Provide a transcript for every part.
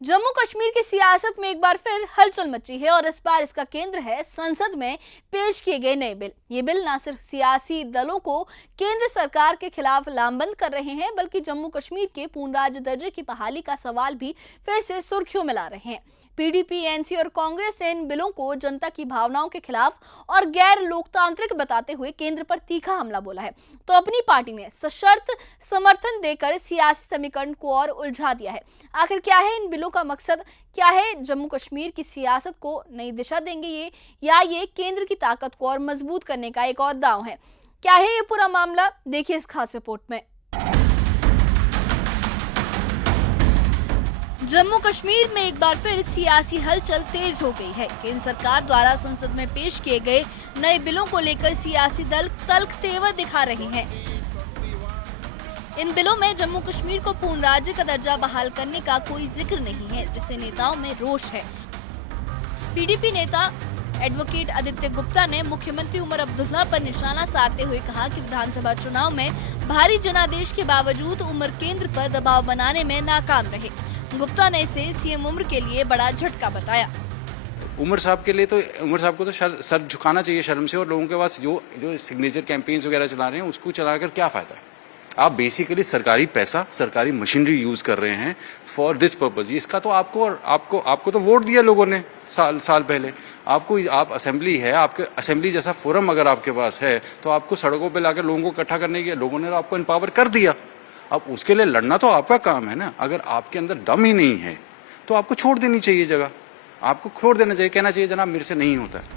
जम्मू कश्मीर की सियासत में एक बार फिर हलचल मची है और इस बार इसका केंद्र है संसद में पेश किए गए नए बिल। ये बिल न सिर्फ सियासी दलों को केंद्र सरकार के खिलाफ लामबंद कर रहे हैं, बल्कि जम्मू कश्मीर के पूर्ण राज्य दर्जे की बहाली का सवाल भी फिर से सुर्खियों में ला रहे हैं। पीडीपी, एनसी और कांग्रेस ने इन बिलों को जनता की भावनाओं के खिलाफ और गैर लोकतांत्रिक बताते हुए केंद्र पर तीखा हमला बोला है, तो अपनी पार्टी ने सशर्त समर्थन देकर सियासी समीकरण को और उलझा दिया है। आखिर क्या है इन बिलों का मकसद? क्या है जम्मू कश्मीर की सियासत को नई दिशा देंगे ये, या ये केंद्र की ताकत को और मजबूत करने का एक और दांव है? क्या है ये पूरा मामला, देखिए इस खास रिपोर्ट में। जम्मू कश्मीर में एक बार फिर सियासी हलचल तेज हो गई है। केंद्र सरकार द्वारा संसद में पेश किए गए नए बिलों को लेकर सियासी दल तल्ख तेवर दिखा रहे हैं। इन बिलों में जम्मू कश्मीर को पूर्ण राज्य का दर्जा बहाल करने का कोई जिक्र नहीं है, जिससे नेताओं में रोष है। पीडीपी नेता एडवोकेट आदित्य गुप्ता ने मुख्यमंत्री उमर अब्दुल्ला पर निशाना साधते हुए कहा कि विधानसभा चुनाव में भारी जनादेश के बावजूद उमर केंद्र पर दबाव बनाने में नाकाम रहे। गुप्ता ने इसे सीएम उमर के लिए बड़ा झटका बताया। उमर साहब के लिए तो उमर साहब को तो सर झुकाना चाहिए शर्म से, और लोगों के पास जो सिग्नेचर कैंपेन्स वगैरह चला रहे हैं उसको चलाकर क्या फायदा है। आप बेसिकली सरकारी पैसा, सरकारी मशीनरी यूज कर रहे हैं फॉर दिस पर्पज। इसका तो आपको तो वोट दिया लोगों ने साल पहले। आप असेंबली है, आपके असेंबली जैसा फोरम अगर आपके पास है तो आपको सड़कों पे लाकर लोगों को इकट्ठा करने के लोगों ने तो आपको एम्पावर कर दिया। अब उसके लिए लड़ना तो आपका काम है ना। अगर आपके अंदर दम ही नहीं है तो आपको छोड़ देनी चाहिए जगह, आपको छोड़ देना चाहिए, कहना चाहिए जनाब मेरे से नहीं होता है।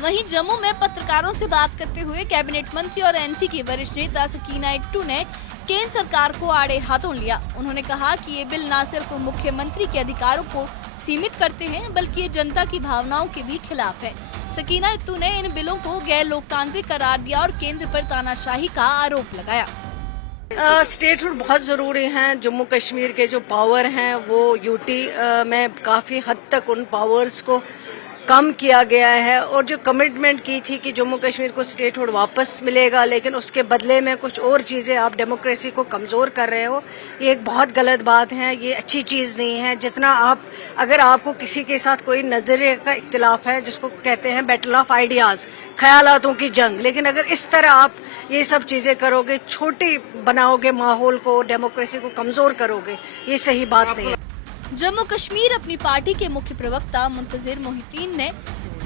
वहीं जम्मू में पत्रकारों से बात करते हुए कैबिनेट मंत्री और एनसी की वरिष्ठ नेता सकीना इट्टू ने केंद्र सरकार को आड़े हाथों लिया। उन्होंने कहा कि ये बिल न सिर्फ मुख्यमंत्री के अधिकारों को सीमित करते हैं, बल्कि ये जनता की भावनाओं के भी खिलाफ है। सकीना इट्टू ने इन बिलों को गैर लोकतांत्रिक करार दिया और केंद्र पर तानाशाही का आरोप लगाया। स्टेटहुड बहुत ज़रूरी हैं। जम्मू कश्मीर के जो पावर हैं वो यूटी में काफ़ी हद तक उन पावर्स को कम किया गया है, और जो कमिटमेंट की थी कि जम्मू कश्मीर को स्टेटहुड वापस मिलेगा, लेकिन उसके बदले में कुछ और चीज़ें आप डेमोक्रेसी को कमज़ोर कर रहे हो, ये एक बहुत गलत बात है। ये अच्छी चीज़ नहीं है। जितना अगर आपको किसी के साथ कोई नज़रिए का इख्तिलाफ है, जिसको कहते हैं बैटल ऑफ आइडियाज़, ख्यालातों की जंग, लेकिन अगर इस तरह आप ये सब चीज़ें करोगे, छोटी बनाओगे माहौल को, डेमोक्रेसी को कमज़ोर करोगे, ये सही बात नहीं है। जम्मू कश्मीर अपनी पार्टी के मुख्य प्रवक्ता मुंतजिर मोहिद्दीन ने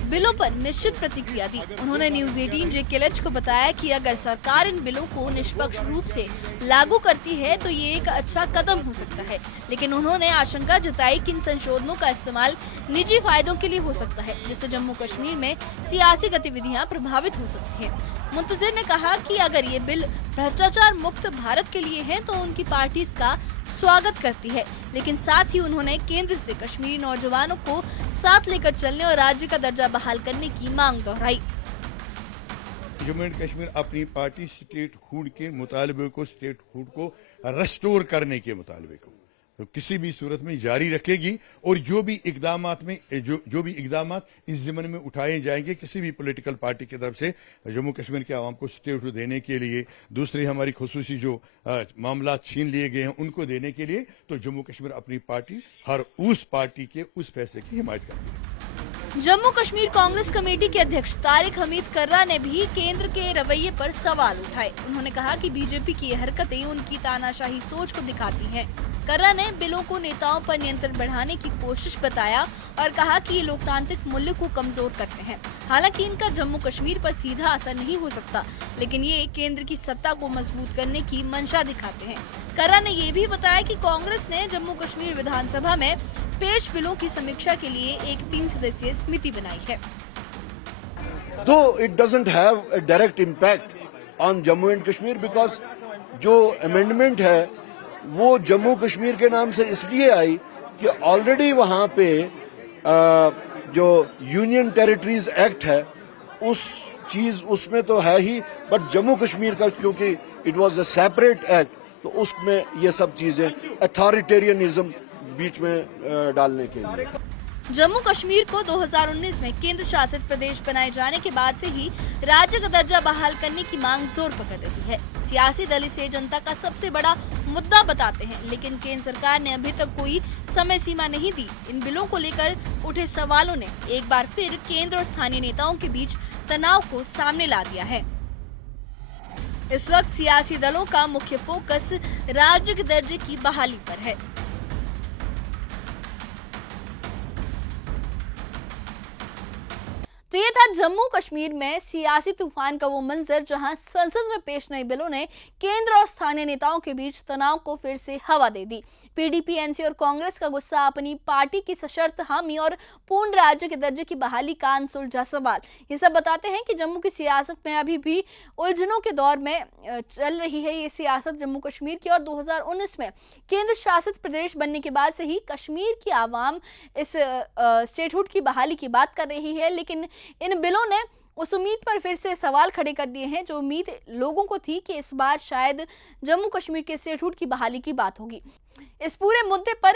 बिलों पर निश्चित प्रतिक्रिया दी। उन्होंने न्यूज 18 JKLH को बताया कि अगर सरकार इन बिलों को निष्पक्ष रूप से लागू करती है तो ये एक अच्छा कदम हो सकता है, लेकिन उन्होंने आशंका जताई कि इन संशोधनों का इस्तेमाल निजी फायदों के लिए हो सकता है, जिससे जम्मू कश्मीर में सियासी गतिविधियां प्रभावित हो सकती हैं। मुंतजिर ने कहा कि अगर ये बिल भ्रष्टाचार मुक्त भारत के लिए है तो उनकी पार्टी इसका स्वागत करती है, लेकिन साथ ही उन्होंने केंद्र से कश्मीरी नौजवानों को साथ लेकर चलने और राज्य का दर्जा बहाल करने की मांग दोहराई। जम्मू एंड कश्मीर अपनी पार्टी स्टेटहुड के मुतालबे को, स्टेटहुड को रेस्टोर करने के मुतालबे को तो किसी भी सूरत में जारी रखेगी, और जो भी इकदाम इस ज़िम्मन में उठाए जाएंगे किसी भी पॉलिटिकल पार्टी की तरफ से जम्मू कश्मीर के आवाम को स्टेटहुड देने के लिए, दूसरी हमारी खुसूसी जो मामला छीन लिए गए हैं उनको देने के लिए, तो जम्मू कश्मीर अपनी पार्टी हर उस पार्टी के उस फैसले की हिमायत करती है। जम्मू कश्मीर कांग्रेस कमेटी के अध्यक्ष तारिक हमीद कर्रा ने भी केंद्र के रवैये पर सवाल उठाए। उन्होंने कहा कि बीजेपी की हरकतें उनकी तानाशाही सोच को दिखाती हैं। कर्रा ने बिलों को नेताओं पर नियंत्रण बढ़ाने की कोशिश बताया और कहा कि ये लोकतांत्रिक मूल्य को कमजोर करते हैं। हालांकि इनका जम्मू कश्मीर पर सीधा असर नहीं हो सकता, लेकिन ये केंद्र की सत्ता को मजबूत करने की मंशा दिखाते हैं। कर्रा ने ये भी बताया कि कांग्रेस ने जम्मू कश्मीर विधानसभा में पेश बिलों की समीक्षा के लिए एक 3 सदस्यीय समिति बनाई है। Though it doesn't have a direct impact on Jammu and Kashmir because जो अमेंडमेंट है वो जम्मू कश्मीर के नाम से इसलिए आई कि ऑलरेडी वहां पे जो यूनियन टेरिटरीज एक्ट है उसमें तो है ही, बट जम्मू कश्मीर का क्योंकि it was a separate act तो उसमें ये सब चीजें अथॉरिटेरियनिज्म बीच में डालने के लिए। जम्मू कश्मीर को 2019 में केंद्र शासित प्रदेश बनाए जाने के बाद से ही राज्य का दर्जा बहाल करने की मांग जोर पकड़ रही है। सियासी दल इसे जनता का सबसे बड़ा मुद्दा बताते हैं, लेकिन केंद्र सरकार ने अभी तक कोई समय सीमा नहीं दी। इन बिलों को लेकर उठे सवालों ने एक बार फिर केंद्र और स्थानीय नेताओं के बीच तनाव को सामने ला दिया है। इस वक्त सियासी दलों का मुख्य फोकस राज्य के दर्जे की बहाली पर है। तो ये था जम्मू कश्मीर में सियासी तूफान का वो मंजर, जहां संसद में पेश नए बिलों ने केंद्र और स्थानीय नेताओं के बीच तनाव को फिर से हवा दे दी। पीडीपी, एनसी और कांग्रेस का गुस्सा अपनी पार्टी की सशर्त हामी और पूर्ण राज्य के दर्जे की बहाली का अनसुलझा सवाल, ये सब बताते हैं कि जम्मू की सियासत में अभी भी उलझनों के दौर में चल रही है ये सियासत जम्मू कश्मीर की। और 2019 में केंद्र शासित प्रदेश बनने के बाद से ही कश्मीर की आवाम इस स्टेटहुड की बहाली की बात कर रही है, लेकिन इन बिलों ने उस उम्मीद पर फिर से सवाल खड़े कर दिए हैं जो उम्मीद लोगों को थी कि इस बार शायद जम्मू कश्मीर के स्टेटहुड की बहाली की बात होगी। इस पूरे मुद्दे पर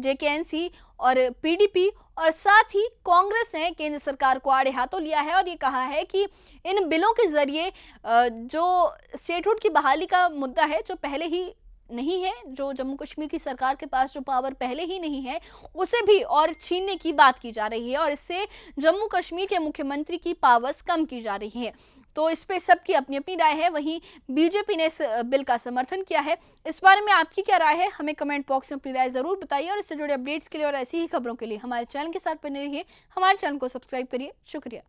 जेकेएनसी और पीडीपी और साथ ही कांग्रेस ने केंद्र सरकार को आड़े हाथों लिया है और ये कहा है कि इन बिलों के जरिए जो स्टेटहुड की बहाली का मुद्दा है, जो पहले ही नहीं है, जो जम्मू कश्मीर की सरकार के पास जो पावर पहले ही नहीं है, उसे भी और छीनने की बात की जा रही है और इससे जम्मू कश्मीर के मुख्यमंत्री की पावर्स कम की जा रही है। तो इस पे सबकी अपनी अपनी राय है। वहीं बीजेपी ने इस बिल का समर्थन किया है। इस बारे में आपकी क्या राय है, हमें कमेंट बॉक्स में अपनी राय जरूर बताइए और इससे जुड़े अपडेट्स के लिए और ऐसी ही खबरों के लिए हमारे चैनल के साथ बने रहिए। हमारे चैनल को सब्सक्राइब करिए। शुक्रिया।